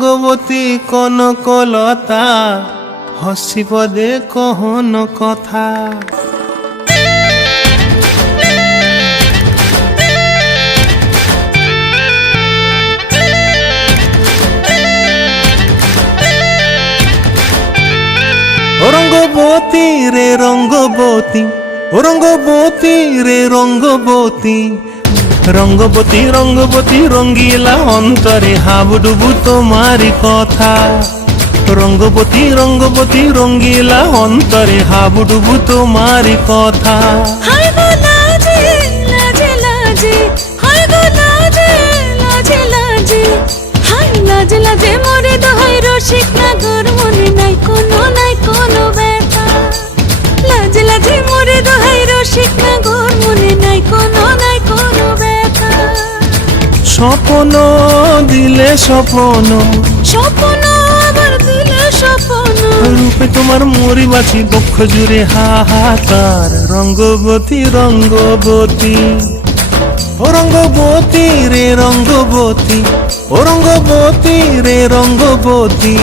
রঙ্গবতী কনকলতা হসি পদে কহন কথা। রঙ্গবতী রে রঙ্গবতী, রঙ্গবতী রে রঙ্গবতী, রঙ্গবতী রঙ্গবতী রঙ্গিলা অন্তরে হাবুডুবু তোমারি কথা। রঙ্গবতী রঙ্গবতী রঙ্গিলা অন্তরে হাবুডুবু তোমারি কথা। হায় গো লাজে লাজে লাজে, হায় গো লাজে লাজে লাজে, হায় লাজে লাজে মোরে দোহাই রসিক নাগর মনে নাই কোনো ব্যথা। লাজে লাজে মোরে দোহাই রসিক নাগর মনে নাই কোনো ব্যথা। স্বপ্ন দিলে স্বপ্ন, স্বপ্ন আবার দিলে স্বপ্ন, রূপে তোমার মরি বাছি বক্ষ জুড়ে হাহাকার। রঙ্গবতী রঙ্গবতী, ও রঙ্গবতী রে রঙ্গবতী, ও রঙ্গবতী রে রঙ্গবতী।